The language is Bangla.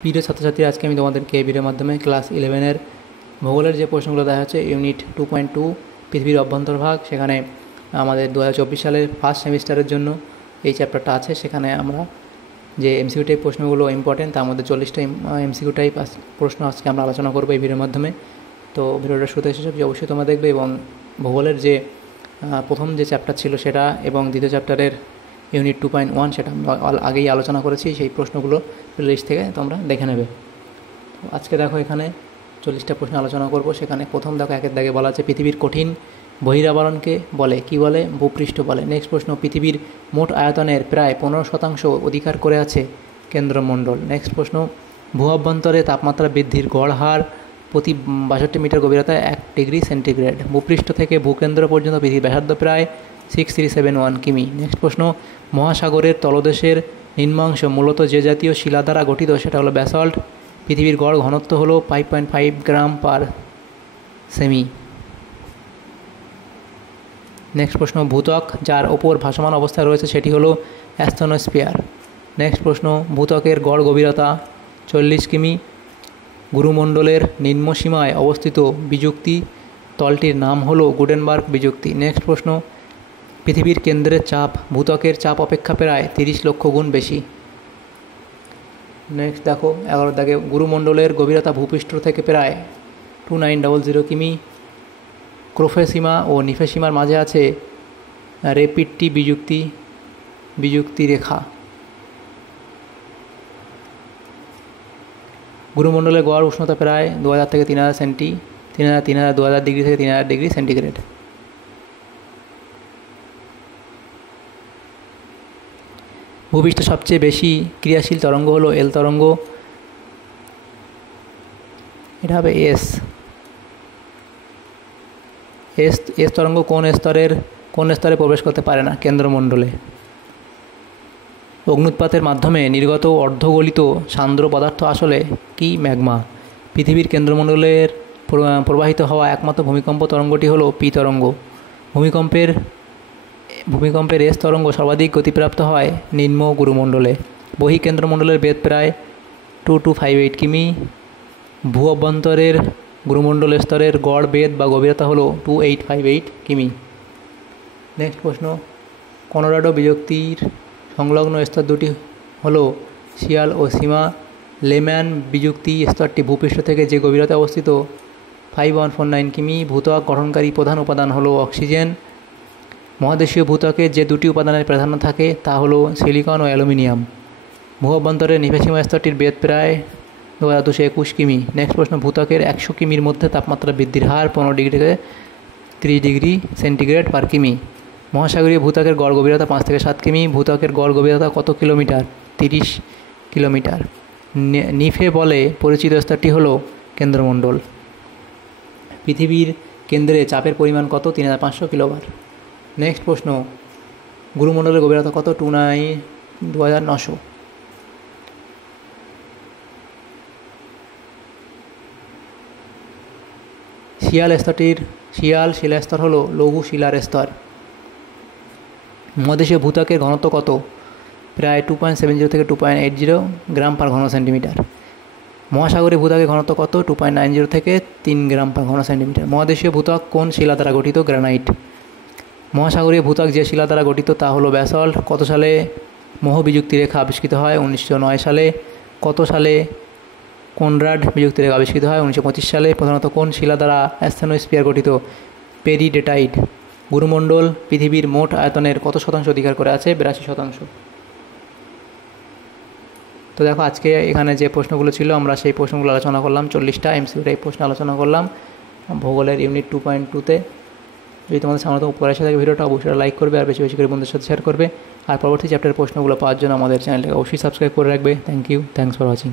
প্রিয় ছাত্রছাত্রী, আজকে আমি তোমাদেরকে এই ভিডিওর মাধ্যমে ক্লাস 11-এর ভূগোলের যে প্রশ্নগুলো দেখা হচ্ছে ইউনিট 2.2 পৃথিবীর অভ্যন্তরভাগ, সেখানে আমাদের 2024 সালের ফার্স্ট সেমিস্টারের জন্য এই চ্যাপ্টারটা আছে। সেখানে আমরা যে এমসিকিউ টাইপ প্রশ্নগুলো ইম্পর্টেন্ট, তার মধ্যে 40টা এমসিকিউ টাইপ প্রশ্ন আজকে আমরা আলোচনা করবো এই ভিডিওর মাধ্যমে। তো ভিডিওটা শুরুতে এসে অবশ্যই তোমরা দেখবে এবং ভূগোলের যে প্রথম যে চ্যাপ্টার ছিল সেটা এবং দ্বিতীয় চ্যাপ্টারের ইউনিট 2.1 সেটা আমরা আগেই আলোচনা করেছি। সেই প্রশ্নগুলো প্লেলিস্ট থেকে তোমরা দেখে নেবে। তো আজকে দেখো এখানে 40টা প্রশ্ন আলোচনা করব। সেখানে প্রথম দেখো একের দাগে বলা আছে পৃথিবীর কঠিন বহিরাবরণকে বলে কি বলে? ভূপৃষ্ঠ বলে। নেক্সট প্রশ্ন, পৃথিবীর মোট আয়তনের প্রায় 15% অধিকার করে আছে কেন্দ্রমণ্ডল। নেক্সট প্রশ্ন, ভূ অভ্যন্তরে তাপমাত্রা বৃদ্ধির গড় হার প্রতি 62 মিটার গভীরতায় 1 ডিগ্রি সেন্টিগ্রেড। ভূপৃষ্ঠ থেকে ভূকেন্দ্র পর্যন্ত পৃথিবীর ব্যাসার্ধ প্রায় 6371 কিমি। নেক্সট প্রশ্ন, মহাসাগরের তলদেশের নিম্নাংশ মূলত যে জাতীয় শিলা দ্বারা গঠিত সেটা হলো ব্যাসল্ট। পৃথিবীর গড় ঘনত্ব হলো 5.5 গ্রাম পার সেমি। নেক্সট প্রশ্ন, ভূত্বক যার ওপর ভাসমান অবস্থায় রয়েছে সেটি হলো অ্যাস্থনোস্ফিয়ার। নেক্সট প্রশ্ন, ভূত্বকের গড় গভীরতা 40 কিমি। গুরুমণ্ডলের নিম্নসীমায় অবস্থিত বিযুক্তি তলটির নাম হলো গুডেনবার্গ বিযুক্তি। নেক্সট প্রশ্ন, পৃথিবীর কেন্দ্রের চাপ ভূত্বকের চাপ অপেক্ষা প্রায় 30 লক্ষ গুণ বেশি। নেক্সট দেখো 11 দাগে, গুরুমণ্ডলের গভীরতা ভূপৃষ্ঠ থেকে প্রায় 2900 কিমি। ক্রোফেসীমা ও নিফেসীমার মাঝে আছে রেপিডটি বিযুক্তি রেখা। গুরুমণ্ডলের গড় উষ্ণতা প্রায় 2000 থেকে 2000 ডিগ্রি থেকে 3000 ডিগ্রি সেন্টিগ্রেড। ভূপৃষ্ঠে সবচেয়ে বেশি ক্রিয়াশীল তরঙ্গ হলো এল তরঙ্গ, এটা হবে এস তরঙ্গ কোন স্তরে প্রবেশ করতে পারে না? কেন্দ্রমণ্ডলে। অগ্ন্যুৎপাতের মাধ্যমে নির্গত অর্ধগলিত সান্দ্র পদার্থ আসলে কি? ম্যাগমা। পৃথিবীর কেন্দ্রমণ্ডলের প্রবাহিত হওয়া একমাত্র ভূমিকম্প তরঙ্গটি হলো পি তরঙ্গ। ভূমিকম্পের এস তরঙ্গ সর্বাধিক গতিপ্রাপ্ত হয় নিম্ন গুরুমণ্ডলে। বহিঃকেন্দ্রমণ্ডলের বেদ প্রায় 2258 কিমি। ভূ অভ্যন্তরের গুরুমণ্ডল স্তরের গড় বেদ বা গভীরতা হলো 2858 কিমি। নেক্সট প্রশ্ন, কলোরাডো বিযুক্তির সংলগ্ন স্তর দুটি হলো শিয়াল ও সীমা। লেম্যান বিযুক্তি স্তরটি ভূপৃষ্ঠ থেকে যে গভীরতায় অবস্থিত 5149 কিমি। ভূত্বক গঠনকারী প্রধান উপাদান হলো অক্সিজেন। মহাদেশীয় ভূত্বকে যে দুটি উপাদানের প্রাধান্য থাকে তা হলো সিলিকন ও অ্যালুমিনিয়াম। ভূ অভ্যন্তরের নিফেসীমা স্তরটির বেদ প্রায় 2221 কিমি। নেক্সট প্রশ্ন, ভূত্বকের 100 কিমির মধ্যে তাপমাত্রা বৃদ্ধির হার 15 ডিগ্রি থেকে 30 ডিগ্রি সেন্টিগ্রেড পার কিমি। মহাসাগরীয় ভূত্বকের গড় গভীরতা 5 থেকে 7 কিমি। ভূত্বকের গড় গভীরতা কত কিলোমিটার? 30 কিলোমিটার। নিফে বলে পরিচিত স্তরটি হলো কেন্দ্রমণ্ডল। পৃথিবীর কেন্দ্রে চাপের পরিমাণ কত? 3500 কিলোবার। নেক্সট প্রশ্ন, গুরুমণ্ডলের গভীরতা কত? 2900। শিয়াল শিলাস্তর হলো লঘু শিলার স্তর। মহাদেশীয় ভূত্বকের ঘনত্ব কত? প্রায় 2.70 থেকে 2.80 গ্রাম পার ঘন সেন্টিমিটার। মহাসাগরীয় ভূত্বকের ঘনত্ব কত? 2.90 থেকে 3 গ্রাম পার ঘন সেন্টিমিটার। মহাদেশীয় ভূত্বক কোন শিলা দ্বারা গঠিত? গ্রানাইট। মহাসাগরীয় ভূত্বক যে শিলা দ্বারা গঠিত তা হলো ব্যাসল্ট। কত সালে মোহ বিযুক্তি রেখা আবিষ্কৃত হয়? 1909 সালে। কত সালে কনরাড বিযুক্তি রেখা আবিষ্কৃত হয়? 1925 সালে। প্রধানত কোন শিলা দ্বারা অ্যাস্থেনোস্ফিয়ার গঠিত? পেরিডেটাইট। গুরুমণ্ডল পৃথিবীর মোট আয়তনের কত শতাংশ অধিকার করে আছে? 82%। তো দেখো আজকে এখানে যে প্রশ্নগুলো ছিল আমরা সেই প্রশ্নগুলো আলোচনা করলাম। 40টা এমসিকিউ টাইপ প্রশ্ন আলোচনা করলাম ভূগোলের ইউনিট 2.2-তে। যদি তোমাদের সামনে উপকার এসে থাকে ভিডিওটা অবশ্যই লাইক করবে আর বেশি বেশি করে বন্ধুদের সাথে শেয়ার করবে। আর পরবর্তী চ্যাপ্টারের প্রশ্নগুলো পাওয়ার জন্য আমাদের চ্যানেলটাকে অবশ্যই সাবস্ক্রাইব করে রাখবে। Thanks for watching.